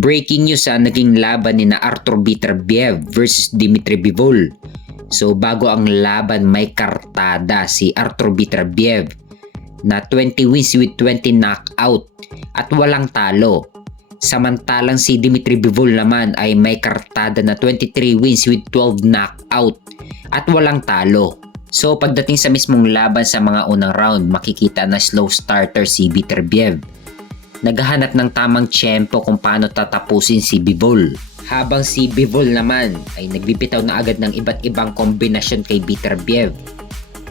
Breaking news sa naging laban ni na Artur Beterbiev versus Dmitry Bivol. So bago ang laban may kartada si Artur Beterbiev na 20 wins with 20 knockout at walang talo. Samantalang si Dmitry Bivol naman ay may kartada na 23 wins with 12 knockout at walang talo. So pagdating sa mismong laban sa mga unang round, makikita na slow starter si Beterbiev. Naghahanap ng tamang tiyempo kung paano tatapusin si Bivol. Habang si Bivol naman ay nagbibitaw na agad ng iba't ibang kombinasyon kay Beterbiev.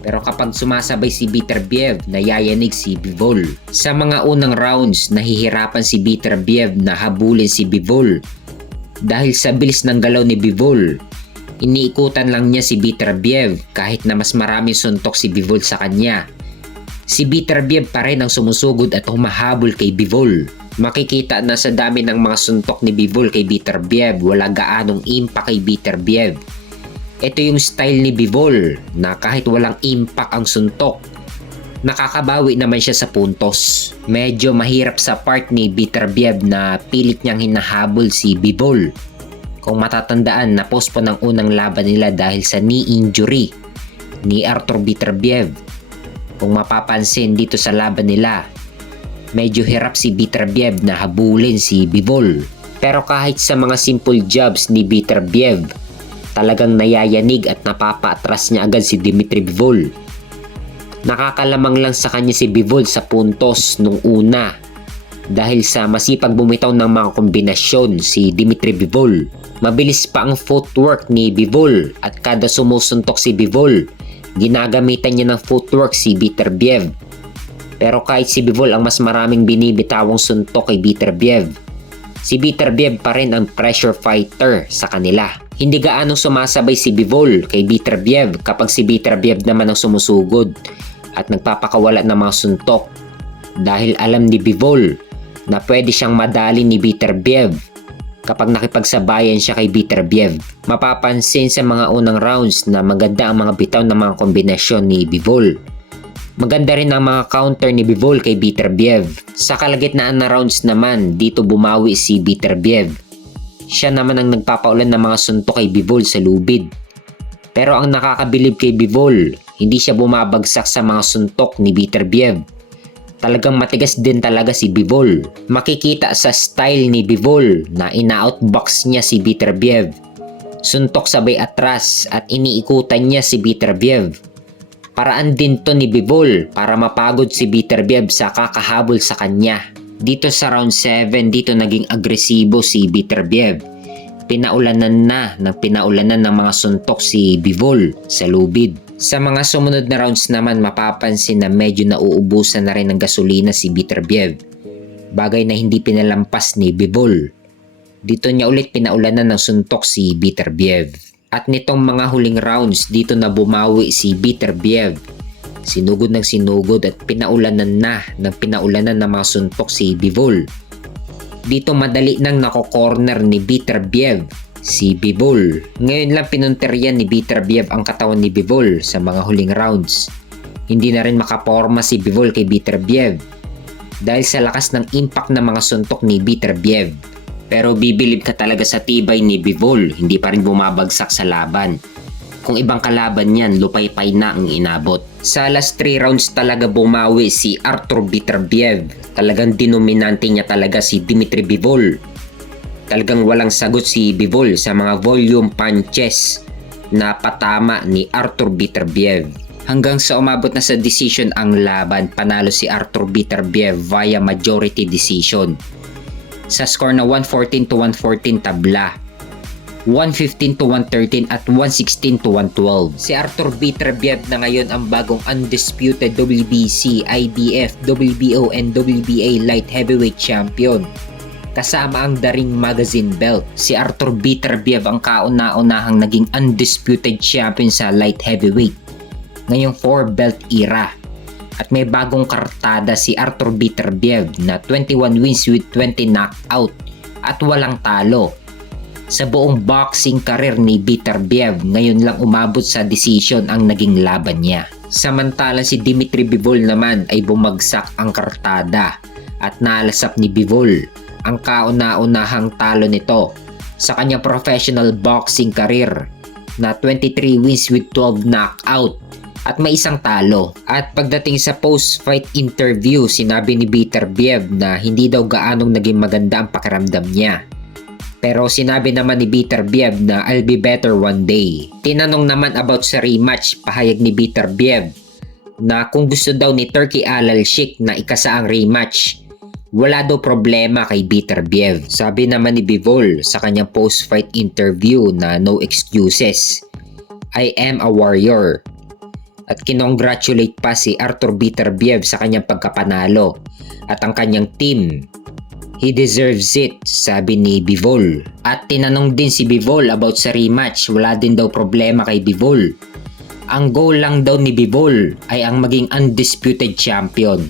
Pero kapag sumasabay si Beterbiev, nayayanig si Bivol. Sa mga unang rounds, nahihirapan si Beterbiev na habulin si Bivol. Dahil sa bilis ng galaw ni Bivol, iniikutan lang niya si Beterbiev kahit na mas maraming suntok si Bivol sa kanya. Si Beterbiev pa rin ang sumusugod at humahabol kay Bivol. Makikita na sa dami ng mga suntok ni Bivol kay Beterbiev, wala gaanong impact kay Beterbiev. Ito yung style ni Bivol na kahit walang impact ang suntok, nakakabawi naman siya sa puntos. Medyo mahirap sa part ni Beterbiev na pilit niyang hinahabol si Bivol. Kung matatandaan, na-postpone ang unang laban nila dahil sa knee injury ni Artur Beterbiev. Kung mapapansin dito sa laban nila, medyo hirap si Beterbiev na habulin si Bivol. Pero kahit sa mga simple jabs ni Beterbiev, talagang nayayanig at napapaatras niya agad si Dmitry Bivol. Nakakalamang lang sa kanya si Bivol sa puntos nung una dahil sa masipag bumitaw ng mga kombinasyon si Dmitry Bivol. Mabilis pa ang footwork ni Bivol at kada sumusuntok si Bivol, ginagamitan niya ng footwork si Beterbiev. Pero kahit si Bivol ang mas maraming binibitawang suntok kay Beterbiev, si Beterbiev pa rin ang pressure fighter sa kanila. Hindi gaanong sumasabay si Bivol kay Beterbiev kapag si Beterbiev naman ang sumusugod at nagpapakawala ng mga suntok dahil alam ni Bivol na pwede siyang madali ni Beterbiev kapag nakipagsabayan siya kay Beterbiev. Mapapansin sa mga unang rounds na maganda ang mga bitaw ng mga kombinasyon ni Bivol. Maganda rin ang mga counter ni Bivol kay Beterbiev. Sa kalagitnaan na rounds naman, dito bumawi si Beterbiev. Siya naman ang nagpapaulan ng mga suntok kay Bivol sa lubid. Pero ang nakakabilib kay Bivol, hindi siya bumabagsak sa mga suntok ni Beterbiev. Talagang matigas din talaga si Bivol. Makikita sa style ni Bivol na ina-outbox niya si Beterbiev. Suntok sabay atras at iniikutan niya si Beterbiev. Paraan din to ni Bivol para mapagod si Beterbiev sa kakahabol sa kanya. Dito sa round 7, dito naging agresibo si Beterbiev. Pinaulanan ng mga suntok si Bivol sa lubid. Sa mga sumunod na rounds naman, mapapansin na medyo nauubusan na rin ng gasolina si Beterbiev. Bagay na hindi pinalampas ni Bivol. Dito niya ulit pinaulanan ng suntok si Beterbiev. At nitong mga huling rounds, dito na bumawi si Beterbiev. Sinugod ng sinugod at pinaulanan ng mga suntok si Bivol. Dito madali nang nako-corner ni Beterbiev si Bivol. Ngayon lang pinunterian ni Beterbiev ang katawan ni Bivol sa mga huling rounds. Hindi na rin makaporma si Bivol kay Beterbiev dahil sa lakas ng impact ng mga suntok ni Beterbiev. Pero bibilib ka talaga sa tibay ni Bivol, hindi pa rin bumabagsak sa laban. Kung ibang kalaban yan, lupay-pay na ang inabot. Sa last 3 rounds talaga bumawi si Artur Beterbiev. Talagang dinominante niya talaga si Dmitry Bivol. Talagang walang sagot si Bivol sa mga volume punches na patama ni Artur Beterbiev. Hanggang sa umabot na sa decision ang laban, panalo si Artur Beterbiev via majority decision. Sa score na 114-114 tabla, 115-113 at 116-112. Si Artur Beterbiev na ngayon ang bagong undisputed WBC, IBF, WBO and WBA light heavyweight champion. Kasama ang The Ring Magazine belt. Si Artur Beterbiev ang kauna-unahang naging undisputed champion sa light heavyweight ngayong 4 belt era. At may bagong kartada si Artur Beterbiev na 21 wins with 20 knockout at walang talo. Sa buong boxing career ni Beterbiev, ngayon lang umabot sa decision ang naging laban niya. Samantalang si Dmitry Bivol naman ay bumagsak ang kartada at nalasap ni Bivol ang kauna-unahang talo nito sa kanyang professional boxing career na 23 wins with 12 knockout at may isang talo. At pagdating sa post-fight interview, sinabi ni Beterbiev na hindi daw gaanong naging maganda ang pakiramdam niya. Pero sinabi naman ni Beterbiev na I'll be better one day. Tinanong naman about sa rematch, pahayag ni Beterbiev na kung gusto daw ni Turki Al-Sheikh na ikasa ang rematch, wala daw problema kay Beterbiev. Sabi naman ni Bivol sa kanyang post-fight interview na no excuses. I am a warrior. At kinongratulate pa si Artur Beterbiev sa kanyang pagkapanalo at ang kanyang team. He deserves it, sabi ni Bivol. At tinanong din si Bivol about sa rematch, wala din daw problema kay Bivol. Ang goal lang daw ni Bivol ay ang maging undisputed champion.